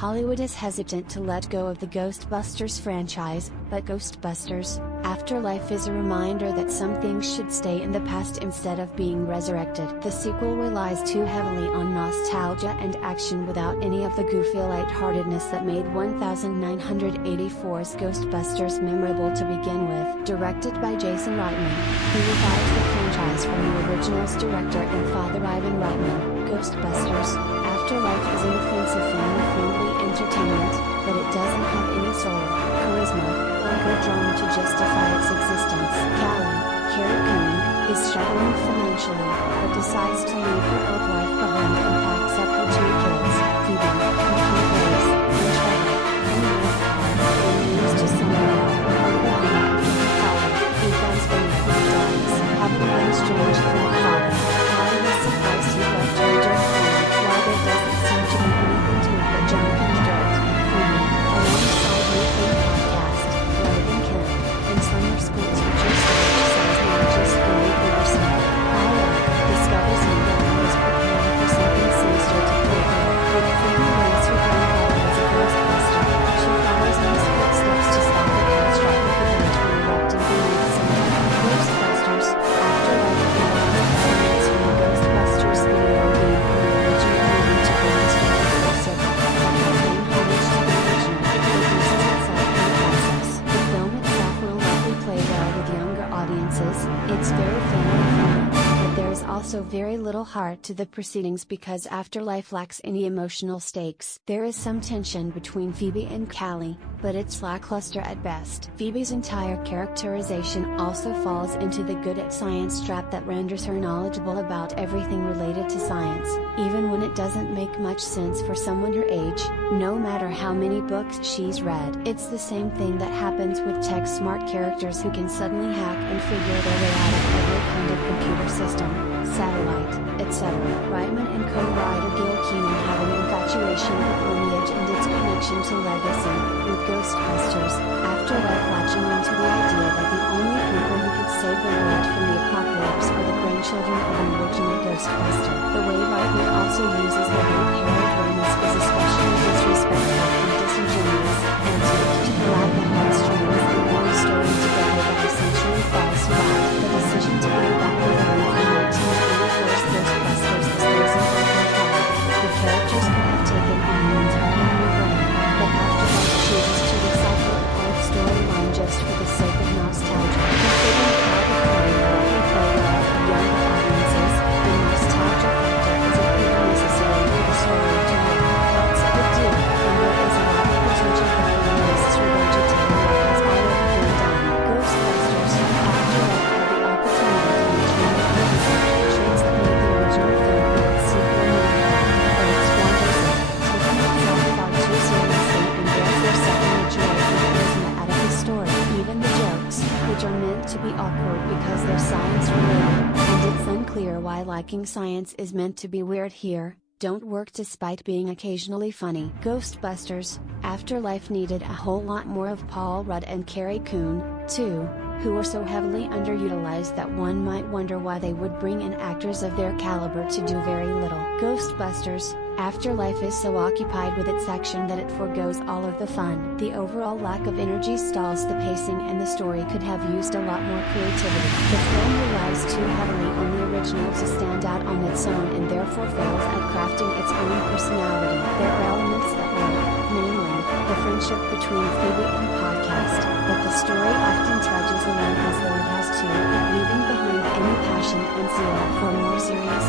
Hollywood is hesitant to let go of the Ghostbusters franchise, but Ghostbusters: Afterlife is a reminder that some things should stay in the past instead of being resurrected. The sequel relies too heavily on nostalgia and action without any of the goofy lightheartedness that made 1984's Ghostbusters memorable to begin with. Directed by Jason Reitman, who revives the franchise from the original's director and father Ivan Reitman, Ghostbusters: Afterlife is an offensive family-friendly entertainment, but it doesn't have any soul, charisma, or good drama to justify its existence. Carrie Coon, is struggling financially, but decides to leave her old life behind and packs up her two kids, Phoebe, who plays, and Trevor, who lives and moves to somewhere Ethan's family dies, having been estranged from Holly. Holly was surprised he left her just home, while there doesn't seem to be anything to it but junk and dirt. Phoebe, alongside Nathan podcast, Logan Kim, and summer school teacher Sage says just going person. However, discovers Nathan is preparing for something sinister to play her. When Phoebe learns her grandfather is a Ghostbuster, she follows in his footsteps to stop a catastrophic event from erupting beneath some. Ghostbusters: Afterlife combines elements from the Ghostbusters video game from the original movie to bring this wonderful circle. While paying homage to the original, it loses itself in the process. The film itself will likely play well with younger audiences. It's very family-friendly, but there is also very little heart to the proceedings because Afterlife lacks any emotional stakes. There is some tension between Phoebe and Callie, but it's lackluster at best. Phoebe's entire characterization also falls into the good at science trap that renders her knowledgeable about everything related to science, even when it doesn't make much sense for someone her age, no matter how many books she's read. It's the same thing that happens with tech-smart characters who can suddenly hack and figure their way out of every kind of computer system, satellite, etc. Reitman and co-writer Gil Keenan have an infatuation with lineage and its connection to legacy, with Ghostbusters: Afterlife latching onto the idea that the only people who could save the world from the apocalypse are the grandchildren of an original Ghostbuster. The way Reitman also uses the late Harold Ramis is especially disrespectful and disingenuous, and attempts to collab the heartstrings and bring the story together by essentially false flat. The decision to bring back the villain from 1984's Ghostbusters is reasonably compelling. The characters could have taken on an entirely new run, but Afterlife chooses to recycle an old storyline just for the sake of nostalgia. Considering how the story will play well for younger audiences, the nostalgia factor isn't even necessary for the story to work. That's a good deal, and there is a lot of potential for feminists regurgitating what has already been done. Ghostbusters: Afterlife had the opportunity to return the traits that made the original film and its sequel memorable, but it squanders it, taking itself far too seriously and therefore sucking the joy and charisma out of the story. Even the jokes, which are meant to be awkward because they're science-related, and it's unclear why liking science is meant to be weird here, don't work despite being occasionally funny. Ghostbusters: Afterlife needed a whole lot more of Paul Rudd and Carrie Coon, too, who are so heavily underutilized that one might wonder why they would bring in actors of their caliber to do very little. Ghostbusters: Afterlife is so occupied with its action that it forgoes all of the fun. The overall lack of energy stalls the pacing and the story could have used a lot more creativity. The film relies too heavily on the original to stand out on its own and therefore fails at crafting its own personality. There are elements that work, namely, the friendship between Phoebe and Podcast, but the story often trudges along as though it has to, leaving behind any passion and zeal for more serious